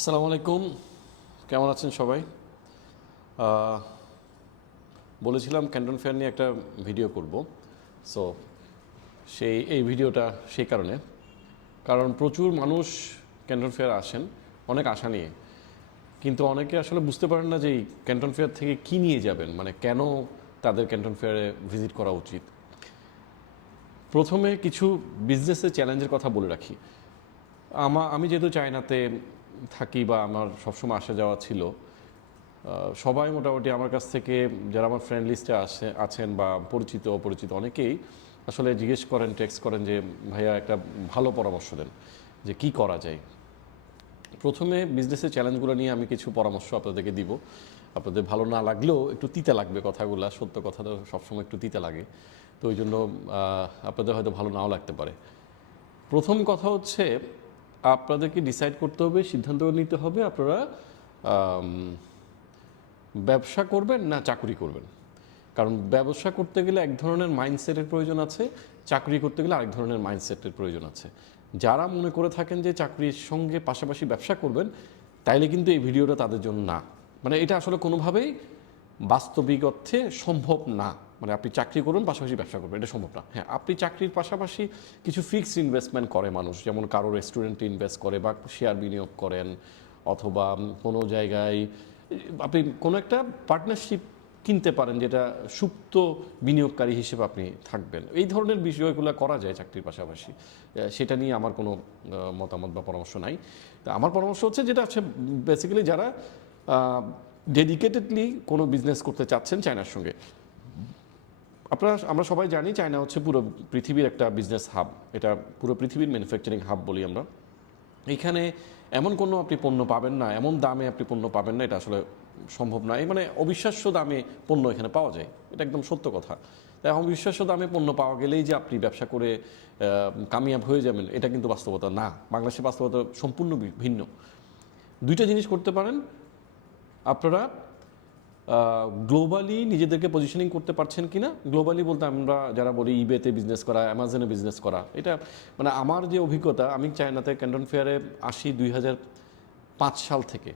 আসসালামু আলাইকুম, কেমন আছেন সবাই? আহ, বলেছিলাম ক্যান্টন ফেয়ার নিয়ে একটা ভিডিও করব। সো এই ভিডিওটা সেই কারণ প্রচুর মানুষ ক্যান্টন ফেয়ার আসেন অনেক আশা নিয়ে, কিন্তু অনেকে আসলে বুঝতে পারেন না যে এই ক্যান্টন ফেয়ার থেকে কী নিয়ে যাবেন, মানে কেন তাদের ক্যান্টন ফেয়ারে ভিজিট করা উচিত। প্রথমে কিছু বিজনেসের চ্যালেঞ্জের কথা বলে রাখি। আমি যেহেতু চায়নাতে থাকি বা আমার সবসময় আসা যাওয়া ছিল, সবাই মোটামুটি আমার কাছ থেকে, যারা আমার ফ্রেন্ড লিস্টে আছেন বা পরিচিত অপরিচিত, অনেকেই আসলে জিজ্ঞেস করেন, টেক্সট করেন যে ভাইয়া একটা ভালো পরামর্শ দেন যে কি করা যায়। প্রথমে বিজনেসের চ্যালেঞ্জগুলো নিয়ে আমি কিছু পরামর্শ আপনাদেরকে দিব। আপনাদের ভালো না লাগলেও একটু তিতা লাগবে কথাগুলো, সত্য কথা তো সবসময় একটু তিতা লাগে, তো ওই জন্য আপনাদের হয়তো ভালো নাও লাগতে পারে। প্রথম কথা হচ্ছে, আপনাদেরকে ডিসাইড করতে হবে, সিদ্ধান্ত নিতে হবে আপনারা ব্যবসা করবেন না চাকরি করবেন। কারণ ব্যবসা করতে গেলে এক ধরনের মাইন্ডসেটের প্রয়োজন আছে, চাকরি করতে গেলে আরেক ধরনের মাইন্ডসেটের প্রয়োজন আছে। যারা মনে করে থাকেন যে চাকরির সঙ্গে পাশাপাশি ব্যবসা করবেন, তাইলে কিন্তু এই ভিডিওটা তাদের জন্য না। মানে এটা আসলে কোনোভাবেই বাস্তবিক অর্থে সম্ভব না। মানে আপনি চাকরি করুন পাশাপাশি ব্যবসা করবেন, এটা সম্ভব না। হ্যাঁ, আপনি চাকরির পাশাপাশি কিছু ফিক্সড ইনভেস্টমেন্ট করে মানুষ, যেমন কারো রেস্টুরেন্টে ইনভেস্ট করে বা শেয়ার বিনিয়োগ করেন, অথবা কোনো জায়গায় আপনি কোনো একটা পার্টনারশিপ কিনতে পারেন, যেটা সুপ্ত বিনিয়োগকারী হিসেবে আপনি থাকবেন। এই ধরনের বিষয়গুলো করা যায় চাকরির পাশাপাশি। সেটা নিয়ে আমার কোনো মতামত বা পরামর্শ নাই। তা আমার পরামর্শ হচ্ছে, যেটা হচ্ছে বেসিক্যালি যারা ডেডিকেটেডলি কোনো বিজনেস করতে চাচ্ছেন চায়নার সঙ্গে। আমরা সবাই জানি চায়না হচ্ছে পুরো পৃথিবীর একটা বিজনেস হাব, এটা পুরো পৃথিবীর ম্যানুফ্যাকচারিং হাব বলি আমরা। এখানে এমন কোনো আপনি পণ্য পাবেন না, এমন দামে আপনি পণ্য পাবেন না, এটা আসলে সম্ভব না। মানে অবিশ্বাস্য দামে পণ্য এখানে পাওয়া যায়, এটা একদম সত্য কথা। তাই অবিশ্বাস্য দামে পণ্য পাওয়া গেলেই যে আপনি ব্যবসা করে কামিয়াব হয়ে যাবেন, এটা কিন্তু বাস্তবতা না। বাংলাদেশের বাস্তবতা সম্পূর্ণ ভিন্ন। দুইটা জিনিস করতে পারেন আপনারা। গ্লোবালি নিজেদেরকে পজিশনিং করতে পারছেন কি না, গ্লোবালি বলতে আমরা যারা বলি ইবেতে বিজনেস করা, অ্যামাজনে বিজনেস করা, এটা মানে আমার যে অভিজ্ঞতা, আমি চায়নাতে ক্যান্টন ফেয়ারে আসি 2005 সাল থেকে।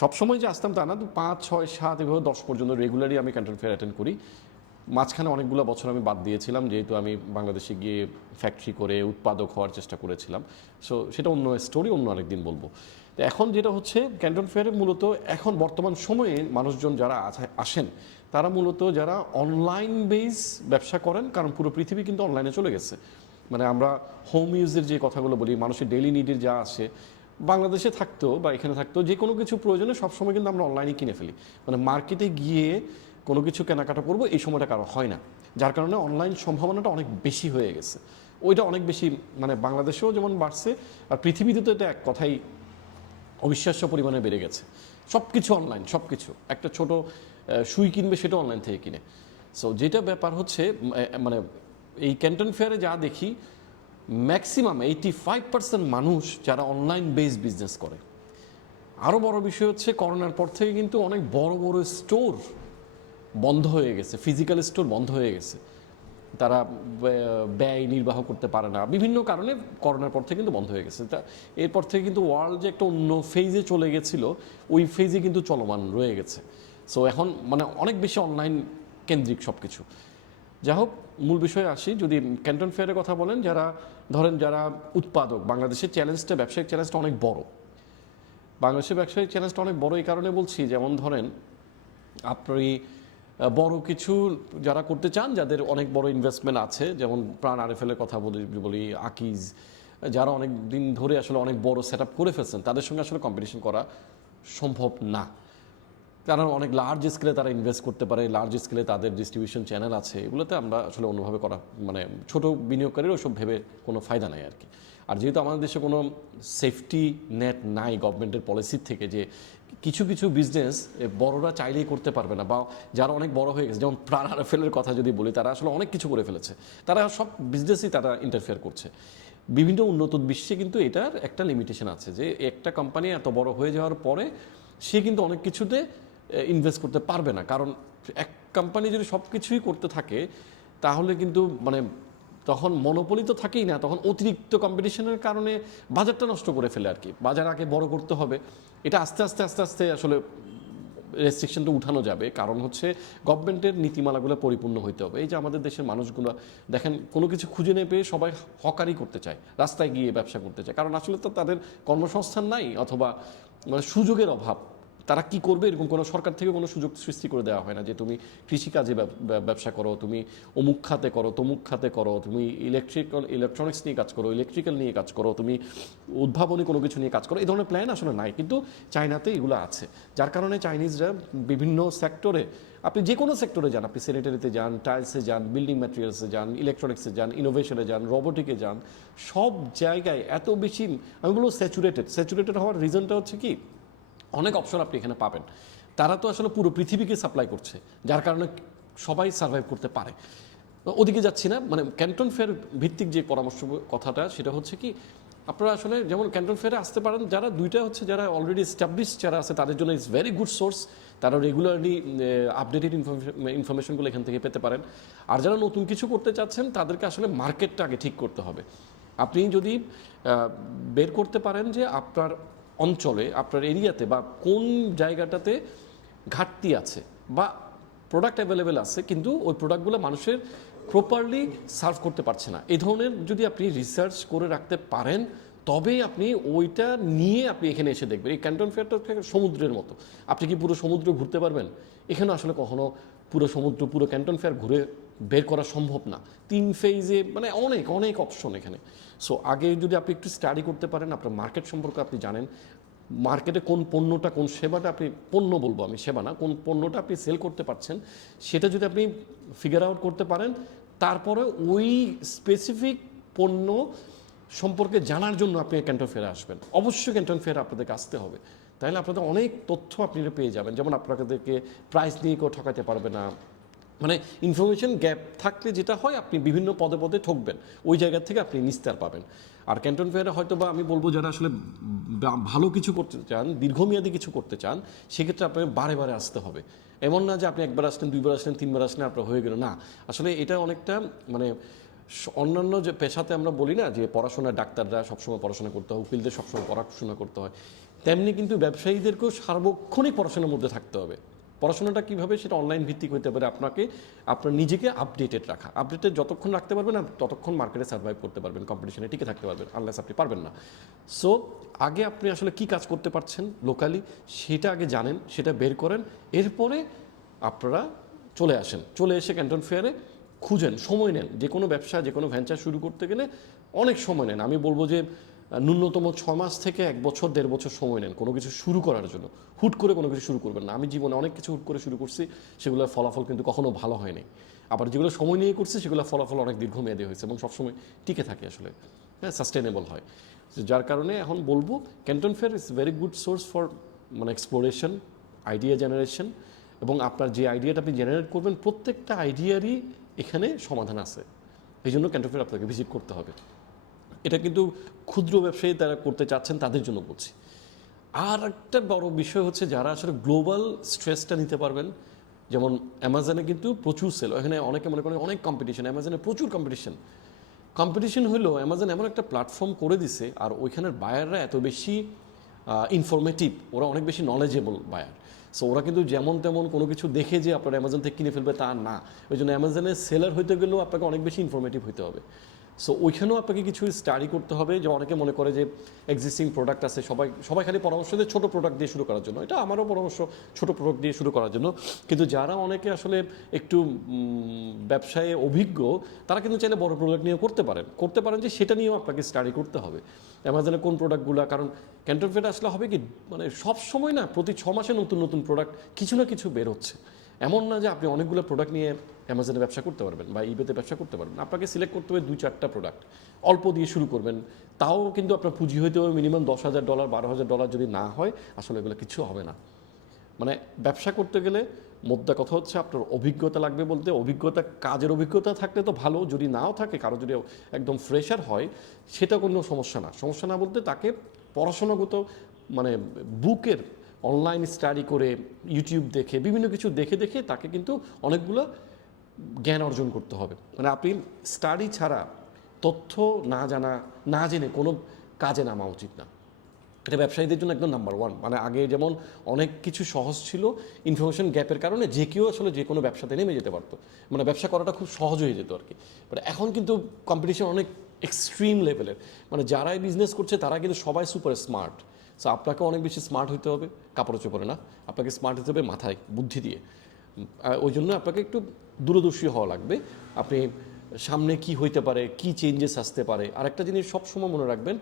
সবসময় যে আসতাম তা না, 5, 6, 7 এভাবে 10 পর্যন্ত রেগুলারই আমি ক্যান্টন ফেয়ার অ্যাটেন্ড করি। মাঝখানে অনেকগুলো বছর আমি বাদ দিয়েছিলাম, যেহেতু আমি বাংলাদেশে গিয়ে ফ্যাক্টরি করে উৎপাদক হওয়ার চেষ্টা করেছিলাম। সো সেটা অন্য স্টোরি, অন্য আরেকদিন বলবো। তো এখন যেটা হচ্ছে, ক্যান্টন ফেয়ারে মূলত এখন বর্তমান সময়ে মানুষজন যারা আসেন, তারা মূলত যারা অনলাইন বেস ব্যবসা করেন, কারণ পুরো পৃথিবী কিন্তু অনলাইনে চলে গেছে। মানে আমরা হোম ইউজের যে কথাগুলো বলি, মানুষের ডেইলি নিডের যা আসে, বাংলাদেশে থাকতেও বা এখানে থাকতেও যে কোনো কিছু প্রয়োজনে সবসময় কিন্তু আমরা অনলাইনে কিনে ফেলি। মানে মার্কেটে গিয়ে কোনো কিছু কেনাকাটা করবো এই সময়টা কারো হয় না, যার কারণে অনলাইন সম্ভাবনাটা অনেক বেশি হয়ে গেছে। ওইটা অনেক বেশি, মানে বাংলাদেশেও যেমন বাড়ছে, আর পৃথিবীতে তো এটা এক কথাই অবিশ্বাস্য পরিমাণে বেড়ে গেছে। সব কিছু অনলাইন, সব কিছু। একটা ছোট সুই কিনবে, সেটা অনলাইন থেকে কিনে। সো যেটা ব্যাপার হচ্ছে, মানে এই ক্যান্টন ফেয়ারে যা দেখি, ম্যাক্সিমাম 85% মানুষ যারা অনলাইন বেস বিজনেস করে। আরও বড় বিষয় হচ্ছে, করোনার পর থেকে কিন্তু অনেক বড় বড় স্টোর বন্ধ হয়ে গেছে, ফিজিক্যাল স্টোর বন্ধ হয়ে গেছে। তারা ব্যয় নির্বাহ করতে পারে না, বিভিন্ন কারণে করোনার পর থেকে কিন্তু বন্ধ হয়ে গেছে। তা এরপর থেকে কিন্তু ওয়ার্ল্ড যে একটা অন্য ফেজে চলে গেছিলো, ওই ফেজে কিন্তু চলমান রয়ে গেছে। সো এখন মানে অনেক বেশি অনলাইন কেন্দ্রিক সব কিছু। যাই হোক, মূল বিষয়ে আসি। যদি ক্যান্টন ফেয়ারের কথা বলেন, যারা উৎপাদক, বাংলাদেশের চ্যালেঞ্জটা, ব্যবসায়িক চ্যালেঞ্জটা অনেক বড়। বাংলাদেশের ব্যবসায়িক চ্যালেঞ্জটা অনেক বড় এই কারণে বলছি, যেমন ধরেন আপনি বড় কিছু যারা করতে চান, যাদের অনেক বড় ইনভেস্টমেন্ট আছে, যেমন প্রাণ আরএফএলের কথা বলি, আকিজ, যারা অনেক দিন ধরে আসলে অনেক বড় সেট আপ করে ফেলছেন, তাদের সঙ্গে আসলে কম্পিটিশন করা সম্ভব না। কারণ অনেক লার্জ স্কেলে তারা ইনভেস্ট করতে পারে, লার্জ স্কেলে তাদের ডিস্ট্রিবিউশন চ্যানেল আছে, এগুলোতে আমরা আসলে অন্যভাবে করা, মানে ছোট বিনিয়োগকারীর ওসব ভেবে কোনো ফায়দা নাই আর কি। আর যেহেতু আমাদের দেশে কোনো সেফটি নেট নাই গভর্নমেন্টের পলিসির থেকে, যে কিছু কিছু বিজনেস বড়রা চাইলেই করতে পারবে না, বা যারা অনেক বড় হয়ে গেছে, যেমন প্রাণ আরএফএলের কথা যদি বলি, তারা আসলে অনেক কিছু করে ফেলেছে, তারা সব বিজনেসই তারা ইন্টারফেয়ার করছে। বিভিন্ন উন্নত বিশ্বে কিন্তু এটার একটা লিমিটেশন আছে, যে একটা কোম্পানি এত বড় হয়ে যাওয়ার পরে সে কিন্তু অনেক কিছুতে ইনভেস্ট করতে পারবে না। কারণ এক কোম্পানি যদি সব কিছুই করতে থাকে, তাহলে কিন্তু মানে তখন মনোপলি তো থাকেই না, তখন অতিরিক্ত কম্পিটিশনের কারণে বাজারটা নষ্ট করে ফেলে আর কি। বাজার আগে বড় করতে হবে, এটা আস্তে আস্তে আস্তে আস্তে আসলে রেস্ট্রিকশনটা উঠানো যাবে। কারণ হচ্ছে গভর্নমেন্টের নীতিমালাগুলো পরিপূর্ণ হইতে হবে। এই যে আমাদের দেশের মানুষগুলো দেখেন কোনো কিছু খুঁজে নেই পেয়ে সবাই হকারি করতে চায়, রাস্তায় গিয়ে ব্যবসা করতে চায়, কারণ আসলে তো তাদের কর্মসংস্থান নাই অথবা মানে সুযোগের অভাব। তারা কি করবে এরকম কোনো সরকার থেকে কোনো সুযোগ সৃষ্টি করে দেওয়া হয় না যে তুমি কৃষিকাজে ব্যবসা করো, তুমি অমুক খাতে করো, তমুক খাতে করো, তুমি ইলেকট্রনিক্স নিয়ে কাজ করো, ইলেকট্রিক্যাল নিয়ে কাজ করো, তুমি উদ্ভাবনী কোনো কিছু নিয়ে কাজ করো। এই ধরনের প্ল্যান আসলে নাই, কিন্তু চায়নাতে এগুলো আছে। যার কারণে চাইনিজরা বিভিন্ন সেক্টরে, আপনি যে কোনো সেক্টরে যান, আপনি স্যানিটারিতে যান, টাইলসে যান, বিল্ডিং ম্যাটেরিয়ালসে যান, ইলেকট্রনিক্সে যান, ইনোভেশনে যান, রোবোটিকে যান, সব জায়গায় এত বেশি আমি বলবো স্যাচুরেটেড হওয়ার রিজনটা হচ্ছে কি, অনেক অপশন আপনি এখানে পাবেন। তারা তো আসলে পুরো পৃথিবীকে সাপ্লাই করছে, যার কারণে সবাই সার্ভাইভ করতে পারে। ওদিকে যাচ্ছি না, মানে ক্যান্টন ফেয়ার ভিত্তিক যে পরামর্শ কথাটা সেটা হচ্ছে কি, আপনারা আসলে যেমন ক্যান্টন ফেয়ারে আসতে পারেন যারা, দুইটা হচ্ছে যারা অলরেডি এস্টাবলিশ যারা আছে তাদের জন্য ইটস ভেরি গুড সোর্স, তারা রেগুলারলি আপডেটেড ইনফরমেশনগুলো এখান থেকে পেতে পারেন। আর যারা নতুন কিছু করতে চাচ্ছেন তাদেরকে আসলে মার্কেটটা আগে ঠিক করতে হবে। আপনি যদি বের করতে পারেন যে আপনার অঞ্চলে, আপনার এরিয়াতে বা কোন জায়গাটাতে ঘাটতি আছে বা প্রোডাক্ট অ্যাভেলেবেল আছে কিন্তু ওই প্রোডাক্টগুলো মানুষের প্রপারলি সার্ভ করতে পারছে না, এই ধরনের যদি আপনি রিসার্চ করে রাখতে পারেন তবে আপনি ওইটা নিয়ে আপনি এখানে এসে দেখবেন। এই ক্যান্টন ফেয়ারটা সমুদ্রের মতো, আপনি কি পুরো সমুদ্র ঘুরতে পারবেন? এখানে আসলে কখনো পুরো সমুদ্র, পুরো ক্যান্টন ফেয়ার ঘুরে বের করা সম্ভব না। 3 ফেজে মানে অনেক অনেক অপশন এখানে। সো আগে যদি আপনি একটু স্টাডি করতে পারেন, আপনার মার্কেট সম্পর্কে আপনি জানেন, মার্কেটে কোন পণ্যটা, কোন সেবাটা, আপনি পণ্য বলবো আমি, সেবা না, কোন পণ্যটা আপনি সেল করতে পারছেন সেটা যদি আপনি ফিগার আউট করতে পারেন, তারপরে ওই স্পেসিফিক পণ্য সম্পর্কে জানার জন্য আপনি ক্যান্টন ফেয়ারে আসবেন। অবশ্যই ক্যান্টন ফেয়ারে আপনাদেরকে আসতে হবে, তাহলে আপনাদের অনেক তথ্য আপনি পেয়ে যাবেন। যেমন আপনাদেরকে প্রাইস নিয়ে কেউ ঠকাতে পারবে না, মানে ইনফরমেশন গ্যাপ থাকলে যেটা হয় আপনি বিভিন্ন পদে পদে ঠকবেন, ওই জায়গা থেকে আপনি নিস্তার পাবেন। আর ক্যান্টন ফেয়ারে হয়তো বা আমি বলবো যারা আসলে ভালো কিছু করতে চান, দীর্ঘমেয়াদী কিছু করতে চান, সেক্ষেত্রে আপনাকে বারে বারে আসতে হবে। এমন না যে আপনি একবার আসলেন, দুইবার আসলেন, তিনবার আসলেন, আপনার হয়ে গেল না। আসলে এটা অনেকটা মানে অন্যান্য যে পেশাতে আমরা বলি না যে পড়াশোনা, ডাক্তাররা সবসময় পড়াশোনা করতে হয়, উকিলদের সবসময় পড়াশোনা করতে হয়, তেমনি কিন্তু ব্যবসায়ীদেরকেও সার্বক্ষণিক পড়াশোনার মধ্যে থাকতে হবে। পড়াশোনাটা কীভাবে, সেটা অনলাইন ভিত্তিক হতে পারে। আপনাকে আপনার নিজেকে আপডেটেড রাখা, আপডেটেড যতক্ষণ রাখতে পারবেন ততক্ষণ মার্কেটে সার্ভাইভ করতে পারবেন, কম্পিটিশনে টিকে থাকতে পারবেন, আনলেস আপনি পারবেন না। সো আগে আপনি আসলে কী কাজ করতে পারছেন লোকালি সেটা আগে জানেন, সেটা বের করেন, এরপরে আপনারা চলে আসেন, চলে এসে ক্যান্টন ফেয়ারে খুঁজেন, সময় নেন। যে কোনো ব্যবসা, যে কোনো ভেঞ্চার শুরু করতে গেলে অনেক সময় নেন। আমি বলবো যে ন্যূনতম 6 মাস থেকে 1 বছর 1.5 বছর সময় নেন কোনো কিছু শুরু করার জন্য। হুট করে কোনো কিছু শুরু করবেন না। আমি জীবনে অনেক কিছু হুট করে শুরু করছি, সেগুলোর ফলাফল কিন্তু কখনো ভালো হয়নি। আবার যেগুলো সময় নিয়ে করছি সেগুলো ফলাফল অনেক দীর্ঘমেয়াদী হয়েছে এবং সবসময় টিকে থাকে আসলে, হ্যাঁ, সাস্টেনেবল হয়। যার কারণে এখন বলবো Canton fair is very good source for মানে এক্সপ্লোরেশন, আইডিয়া জেনারেশন, এবং আপনার যে আইডিয়াটা আপনি জেনারেট করবেন প্রত্যেকটা আইডিয়ারই এখানে সমাধান আছে। এই জন্য ক্যান্টন ফেয়ার আপনাকে ভিজিট করতে হবে। এটা কিন্তু ক্ষুদ্র ব্যবসায়ী তারা করতে চাচ্ছেন তাদের জন্য বলছি। আর একটা বড় বিষয় হচ্ছে যারা আসলে গ্লোবাল স্ট্রেসটা নিতে পারবেন, যেমন অ্যামাজনে কিন্তু প্রচুর সেল, এখানে অনেকে মনে করেন অনেক কম্পিটিশন, অ্যামাজনে প্রচুর কম্পিটিশন হলেও অ্যামাজন এমন একটা প্ল্যাটফর্ম করে দিছে, আর ওইখানের বায়াররা এত বেশি ইনফরমেটিভ, ওরা অনেক বেশি নলেজেবল বায়ার। সো ওরা কিন্তু যেমন তেমন কোনো কিছু দেখে যে আপনার অ্যামাজন থেকে কিনে ফেলবে তা না, ওই জন্য অ্যামাজনের সেলার হইতে গেলেও আপনাকে অনেক বেশি ইনফরমেটিভ হতে হবে। সো ওইখানেও আপনাকে কিছু স্টাডি করতে হবে। যে অনেকে মনে করে যে এক্সিস্টিং প্রোডাক্ট আছে, সবাই খালি পরামর্শ দেয় ছোটো প্রোডাক্ট দিয়ে শুরু করার জন্য, এটা আমারও পরামর্শ ছোটো প্রোডাক্ট দিয়ে শুরু করার জন্য। কিন্তু যারা অনেকে আসলে একটু ব্যবসায়ে অভিজ্ঞ তারা কিন্তু চাইলে বড় প্রোডাক্ট নিয়েও করতে পারেন যে সেটা নিয়েও আপনাকে স্টাডি করতে হবে অ্যামাজনে কোন প্রোডাক্টগুলো। কারণ ক্যান্টন ফেয়ারে আসলে হবে কি, মানে সব সময় না, প্রতি 6 মাসে নতুন নতুন প্রোডাক্ট কিছু না কিছু বের হচ্ছে। এমন না যে আপনি অনেকগুলো প্রোডাক্ট নিয়ে অ্যামাজনে ব্যবসা করতে পারবেন বা ইবেতে ব্যবসা করতে পারবেন। আপনাকে সিলেক্ট করতে হবে 2-4টা প্রোডাক্ট, অল্প দিয়ে শুরু করবেন। তাও কিন্তু আপনার পুঁজি হইতে হবে মিনিমাম $10,000, $12,000 যদি না হয় আসলে এগুলো কিছু হবে না। মানে ব্যবসা করতে গেলে মোদ্দা কথা হচ্ছে আপনার অভিজ্ঞতা লাগবে। বলতে অভিজ্ঞতা, কাজের অভিজ্ঞতা থাকলে তো ভালো, যদি নাও থাকে, কারো যদি একদম ফ্রেশার হয় সেটা কোনো সমস্যা না বলতে তাকে পড়াশোনাগত মানে বুকের অনলাইন স্টাডি করে, ইউটিউব দেখে, বিভিন্ন কিছু দেখে তাকে কিন্তু অনেকগুলো জ্ঞান অর্জন করতে হবে। মানে আপনি স্টাডি ছাড়া তথ্য না জেনে কোনো কাজে নামা উচিত না। এটা ব্যবসায়ীদের জন্য একদম নাম্বার ওয়ান। মানে আগে যেমন অনেক কিছু সহজ ছিল, ইনফরমেশন গ্যাপের কারণে যে কেউ আসলে যে কোনো ব্যবসাতে নেমে যেতে পারতো, মানে ব্যবসা করাটা খুব সহজ হয়ে যেত আর কি। বাট এখন কিন্তু কম্পিটিশন অনেক এক্সট্রিম লেভেলের, মানে যারাই বিজনেস করছে তারা কিন্তু সবাই সুপার স্মার্ট। সো আপনাকে অনেক বেশি স্মার্ট হতে হবে, কাপড় চোপড়ে না, আপনাকে স্মার্ট হতে হবে মাথায়, বুদ্ধি দিয়ে। ওই জন্য আপনাকে একটু দূরদর্শী হওয়া লাগবে। আপনি সামনে কি হইতে পারে, কি চেঞ্জেস আসতে পারে। আরেকটা জিনিস সবসময় মনে রাখবেন,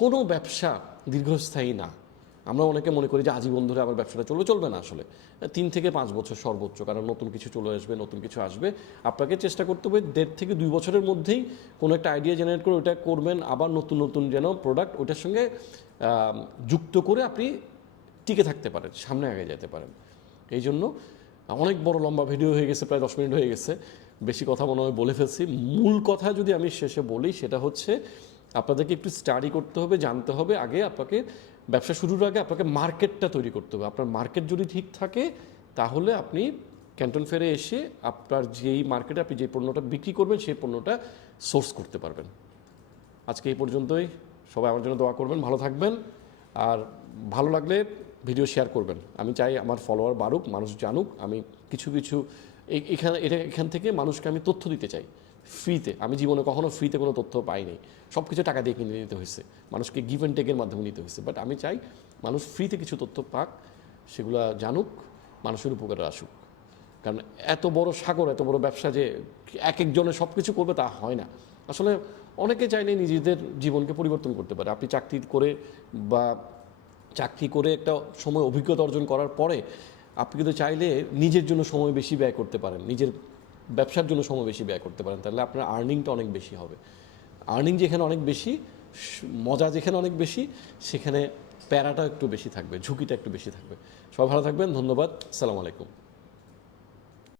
কোনো ব্যবসা দীর্ঘস্থায়ী না। আমরা অনেকে মনে করি যে আজীবন ধরে আমার ব্যবসাটা চলবে না। আসলে 3 থেকে 5 বছর সর্বোচ্চ, কারণ নতুন কিছু চলে আসবে, নতুন কিছু আসবে। আপনাকে চেষ্টা করতে হবে 1.5 থেকে 2 বছরের মধ্যেই কোনো একটা আইডিয়া জেনারেট করে ওটা করবেন, আবার নতুন নতুন যেন প্রোডাক্ট ওটার সঙ্গে যুক্ত করে আপনি টিকে থাকতে পারেন, সামনে আগে যেতে পারেন। এই জন্য অনেক বড় লম্বা ভিডিও হয়ে গেছে, প্রায় 10 মিনিট হয়ে গেছে, বেশি কথা মনে হয় বলে ফেলছি। মূল কথা যদি আমি শেষে বলি, সেটা হচ্ছে আপনাদেরকে একটু স্টাডি করতে হবে, জানতে হবে। আগে আপনাকে ব্যবসা শুরুর আগে আপনাকে মার্কেটটা তৈরি করতে হবে। আপনার মার্কেট যদি ঠিক থাকে তাহলে আপনি ক্যান্টন ফেয়ারে এসে আপনার যেই মার্কেটে আপনি যে পণ্যটা বিক্রি করবেন সেই পণ্যটা সোর্স করতে পারবেন। আজকে এই পর্যন্তই। সবাই আমার জন্য দোয়া করবেন, ভালো থাকবেন, আর ভালো লাগলে ভিডিও শেয়ার করবেন। আমি চাই আমার ফলোয়ার বাড়ুক, মানুষ জানুক। আমি কিছু এখান থেকে মানুষকে আমি তথ্য দিতে চাই ফ্রিতে। আমি জীবনে কখনো ফ্রিতে কোনো তথ্য পাইনি, সব কিছু টাকা দিয়ে কিনে নিতে হয়েছে, মানুষকে গিভ অ্যান্ড টেকের মাধ্যমে নিতে হয়েছে। বাট আমি চাই মানুষ ফ্রিতে কিছু তথ্য পাক, সেগুলো জানুক, মানুষের উপকারে আসুক। কারণ এত বড় সাগর, এত বড় ব্যবসা যে এক একজনে সব কিছু করবে তা হয় না। আসলে অনেকে চাইলে নিজেদের জীবনকে পরিবর্তন করতে পারে। আপনি চাকরি করে একটা সময় অভিজ্ঞতা অর্জন করার পরে আপনি কিন্তু চাইলে নিজের জন্য সময় বেশি ব্যয় করতে পারেন, নিজের ব্যবসার জন্য সময় বেশি ব্যয় করতে পারেন। তাহলে আপনার আর্নিংটা অনেক বেশি হবে। আর্নিং যেখানে অনেক বেশি, মজা যেখানে অনেক বেশি, সেখানে প্যারাটা একটু বেশি থাকবে, ঝুঁকিটা একটু বেশি থাকবে। সবাই ভালো থাকবেন, ধন্যবাদ, আসসালামু আলাইকুম।